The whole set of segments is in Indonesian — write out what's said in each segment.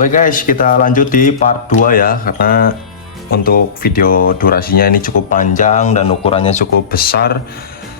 Oke guys, kita lanjut di part 2 ya, karena untuk video durasinya ini cukup panjang dan ukurannya cukup besar.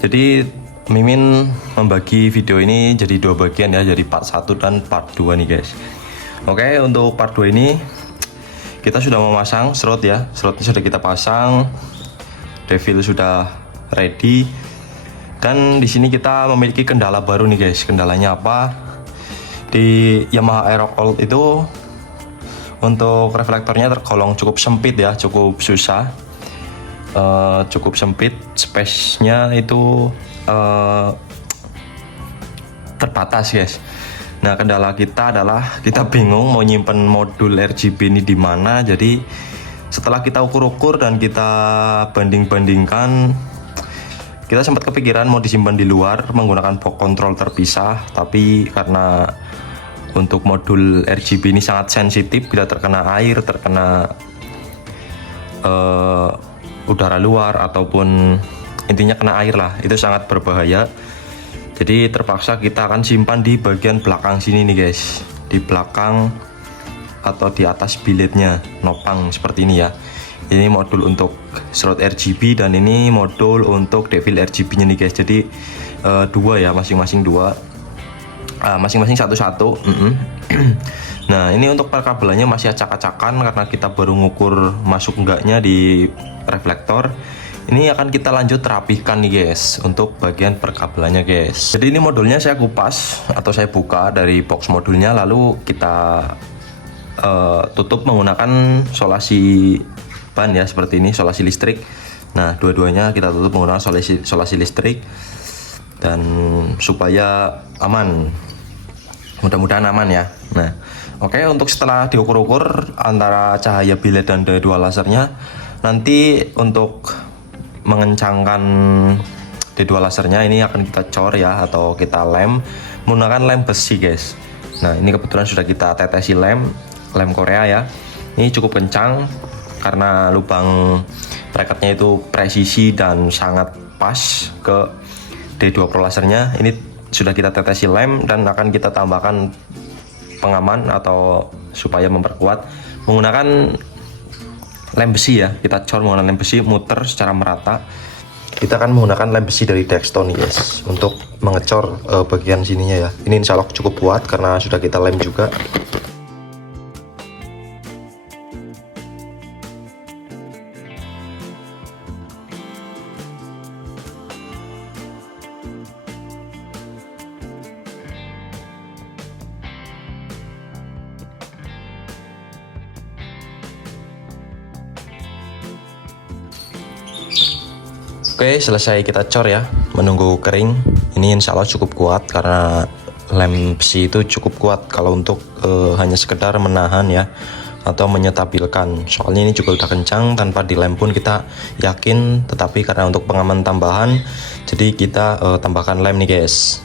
Jadi Mimin membagi video ini jadi dua bagian ya, jadi part 1 dan part 2 nih guys. Oke, untuk part 2 ini kita sudah memasang slot ya, slotnya sudah kita pasang, devil sudah ready. Dan di sini kita memiliki kendala baru nih guys. Kendalanya apa? Di Yamaha Aerocold itu untuk reflektornya tergolong cukup sempit ya, cukup susah, cukup sempit, space-nya itu terbatas guys. Nah, kendala kita adalah kita bingung mau nyimpen modul RGB ini di mana. Jadi setelah kita ukur-ukur dan kita banding-bandingkan, kita sempat kepikiran mau disimpan di luar menggunakan box control terpisah, tapi karena untuk modul RGB ini sangat sensitif bila terkena air, terkena udara luar ataupun intinya kena air lah, itu sangat berbahaya. Jadi terpaksa kita akan simpan di bagian belakang sini nih guys, di belakang atau di atas biletnya, nopang seperti ini ya. Ini modul untuk slot RGB dan ini modul untuk devil RGB nya nih guys. Jadi dua ya, masing-masing dua, masing-masing satu-satu. Nah, ini untuk perkabelannya masih acak-acakan karena kita baru ngukur masuk enggaknya di reflektor. Ini akan kita lanjut rapihkan nih guys untuk bagian perkabelannya guys. Jadi ini modulnya saya kupas atau saya buka dari box modulnya, lalu kita tutup menggunakan solasi ban ya, seperti ini, solasi listrik. Nah, dua-duanya kita tutup menggunakan solasi listrik dan supaya aman, mudah-mudahan aman ya. Nah, oke, untuk setelah diukur-ukur antara cahaya bilet dan dua lasernya, nanti untuk mengencangkan D2 lasernya ini akan kita cor ya, atau kita lem menggunakan lem besi guys. Nah, ini kebetulan sudah kita tetesi lem Korea ya. Ini cukup kencang karena lubang bracketnya itu presisi dan sangat pas ke D2 Pro lasernya. Ini sudah kita tetesi lem dan akan kita tambahkan pengaman atau supaya memperkuat menggunakan lem besi ya. Kita cor menggunakan lem besi, muter secara merata. Kita akan menggunakan lem besi dari Dextone guys untuk mengecor bagian sininya ya. Ini insya Allah cukup kuat karena sudah kita lem juga. Oke, selesai kita cor ya, menunggu kering. Ini insya Allah cukup kuat karena lem besi itu cukup kuat kalau untuk hanya sekedar menahan ya atau menyetabilkan. Soalnya ini juga udah kencang, tanpa dilem pun kita yakin. Tetapi karena untuk pengaman tambahan, jadi kita tambahkan lem nih guys.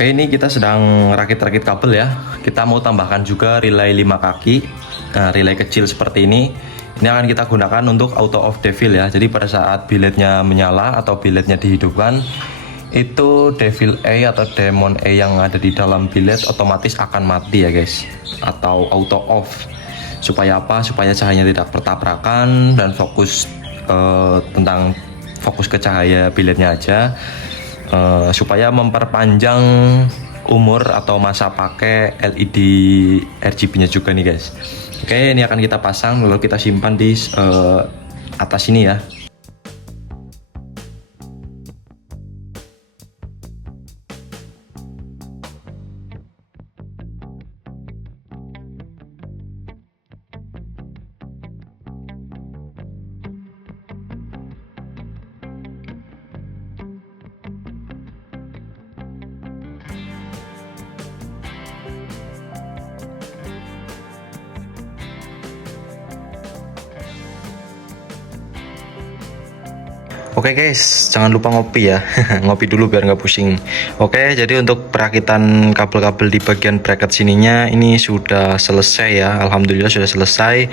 Oke, ini kita sedang rakit-rakit kabel ya. Kita mau tambahkan juga relay 5 kaki. Nah, relay kecil seperti ini. Ini akan kita gunakan untuk auto off devil ya. Jadi pada saat biletnya menyala atau biletnya dihidupkan, itu devil A atau demon A yang ada di dalam bilet otomatis akan mati ya guys, atau auto off. Supaya apa? Supaya cahayanya tidak bertabrakan dan fokus fokus ke cahaya biletnya aja. Supaya memperpanjang umur atau masa pakai LED RGB-nya juga nih guys. Oke, ini akan kita pasang lalu kita simpan di atas sini ya. Oke guys, jangan lupa ngopi ya. Ngopi dulu biar nggak pusing. Oke, jadi untuk perakitan kabel-kabel di bagian bracket sininya ini sudah selesai ya. Alhamdulillah sudah selesai.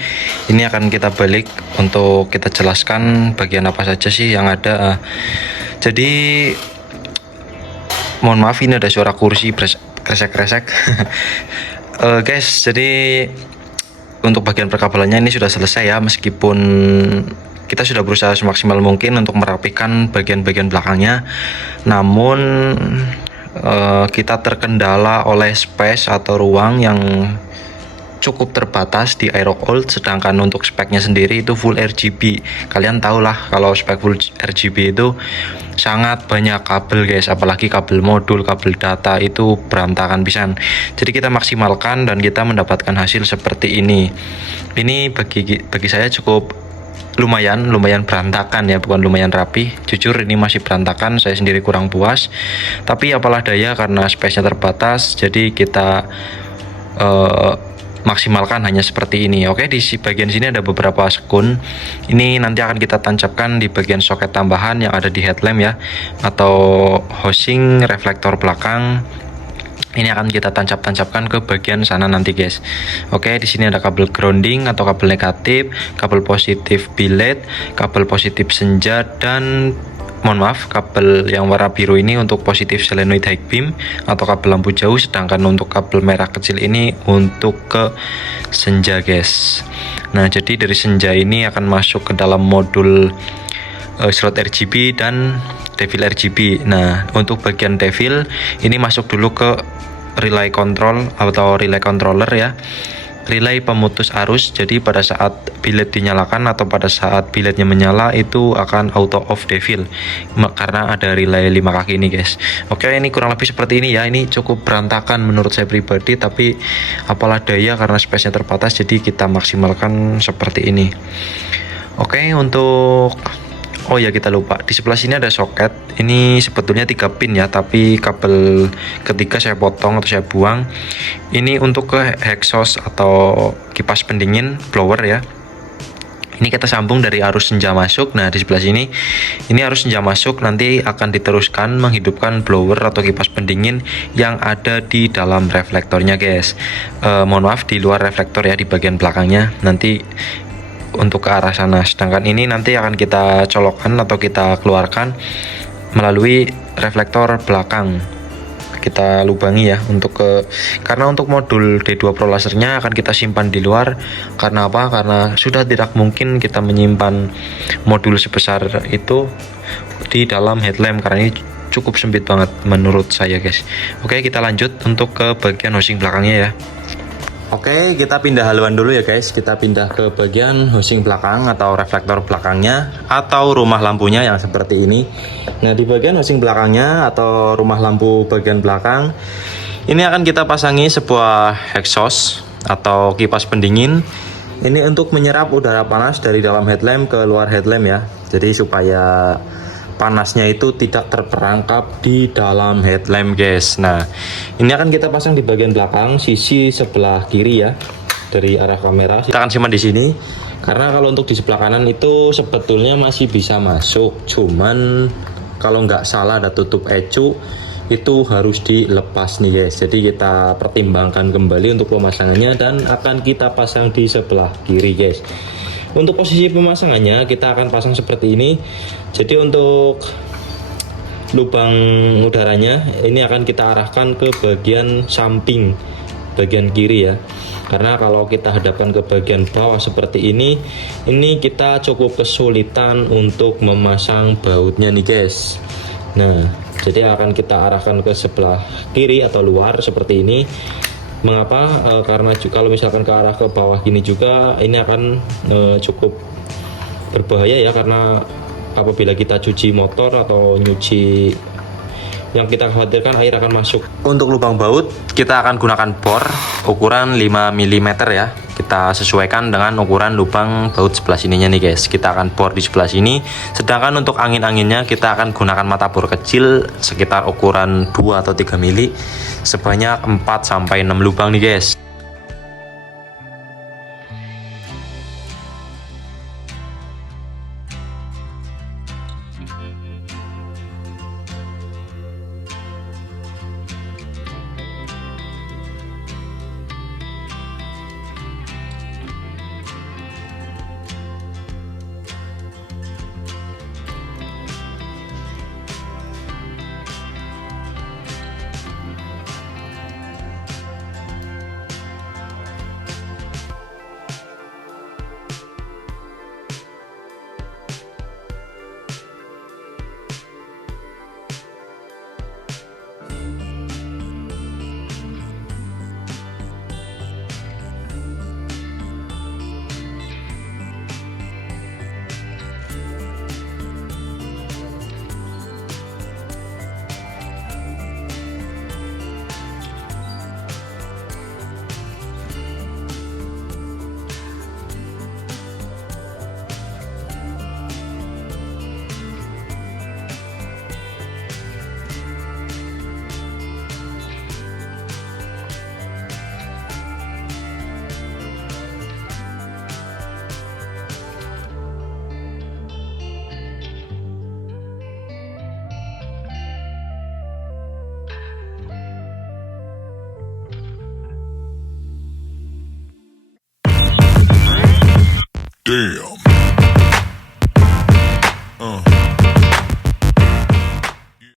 Ini akan kita balik untuk kita jelaskan bagian apa saja sih yang ada. Jadi mohon maaf ini ada suara kursi kresek-kresek. Guys, jadi untuk bagian perkabelannya ini sudah selesai ya, meskipun kita sudah berusaha semaksimal mungkin untuk merapikan bagian-bagian belakangnya, namun kita terkendala oleh space atau ruang yang cukup terbatas di Aerocold, sedangkan untuk speknya sendiri itu full RGB. Kalian tahulah kalau spek full RGB itu sangat banyak kabel guys, apalagi kabel modul, kabel data itu berantakan pisan. Jadi kita maksimalkan dan kita mendapatkan hasil seperti ini. Ini bagi saya cukup lumayan berantakan ya, bukan lumayan rapi. Jujur ini masih berantakan, saya sendiri kurang puas. Tapi apalah daya, karena space-nya terbatas, jadi kita maksimalkan hanya seperti ini. Oke, di bagian sini ada beberapa sekun. Ini nanti akan kita tancapkan di bagian soket tambahan yang ada di headlamp ya, atau housing reflektor belakang. Ini akan kita tancapkan ke bagian sana nanti guys. Oke, di sini ada kabel grounding atau kabel negatif, kabel positif biled, kabel positif senja, dan mohon maaf, kabel yang warna biru ini untuk positif solenoid high beam atau kabel lampu jauh, sedangkan untuk kabel merah kecil ini untuk ke senja guys. Nah, jadi dari senja ini akan masuk ke dalam modul slot RGB dan devil RGB. Nah, untuk bagian devil ini masuk dulu ke relay control atau relay controller ya, relay pemutus arus. Jadi pada saat biled dinyalakan atau pada saat bilednya menyala itu akan auto off devil karena ada relay 5 kaki ini guys. Oke, ini kurang lebih seperti ini ya. Ini cukup berantakan menurut saya pribadi, tapi apalah daya karena space-nya terbatas, jadi kita maksimalkan seperti ini. Oke, untuk oh ya, kita lupa, di sebelah sini ada soket. Ini sebetulnya 3 pin ya, tapi kabel ketiga saya potong atau saya buang. Ini untuk ke exhaust atau kipas pendingin blower ya. Ini kita sambung dari arus senja masuk. Nah, di sebelah sini ini arus senja masuk, nanti akan diteruskan menghidupkan blower atau kipas pendingin yang ada di dalam reflektornya guys. Mohon maaf, di luar reflektor ya, di bagian belakangnya nanti untuk ke arah sana. Sedangkan ini nanti akan kita colokkan atau kita keluarkan melalui reflektor belakang, kita lubangi ya, karena untuk modul D2 Pro lasernya akan kita simpan di luar. Karena apa? Karena sudah tidak mungkin kita menyimpan modul sebesar itu di dalam headlamp, karena ini cukup sempit banget menurut saya guys. Oke, kita lanjut untuk ke bagian housing belakangnya ya. Oke, kita pindah haluan dulu ya guys. Kita pindah ke bagian housing belakang atau reflektor belakangnya atau rumah lampunya yang seperti ini. Nah, di bagian housing belakangnya atau rumah lampu bagian belakang ini akan kita pasangi sebuah exhaust atau kipas pendingin. Ini untuk menyerap udara panas dari dalam headlamp ke luar headlamp ya. Jadi supaya panasnya itu tidak terperangkap di dalam headlamp guys. Nah, ini akan kita pasang di bagian belakang sisi sebelah kiri ya, dari arah kamera. Kita akan simpan di sini karena kalau untuk di sebelah kanan itu sebetulnya masih bisa masuk, cuman kalau nggak salah ada tutup ecu itu harus dilepas nih guys. Jadi kita pertimbangkan kembali untuk pemasangannya dan akan kita pasang di sebelah kiri guys. Untuk posisi pemasangannya kita akan pasang seperti ini. Jadi untuk lubang udaranya ini akan kita arahkan ke bagian samping, bagian kiri ya. Karena kalau kita hadapkan ke bagian bawah seperti ini kita cukup kesulitan untuk memasang bautnya nih guys. Nah, jadi akan kita arahkan ke sebelah kiri atau luar seperti ini. Mengapa? Karena kalau misalkan ke arah ke bawah gini juga ini akan cukup berbahaya ya, karena apabila kita cuci motor atau nyuci, yang kita khawatirkan air akan masuk. Untuk lubang baut kita akan gunakan bor ukuran 5 mm ya. Kita sesuaikan dengan ukuran lubang baut sebelah sininya nih guys. Kita akan bor di sebelah sini. Sedangkan untuk angin-anginnya kita akan gunakan mata bor kecil sekitar ukuran 2 atau 3 mili sebanyak 4-6 lubang nih guys. Damn.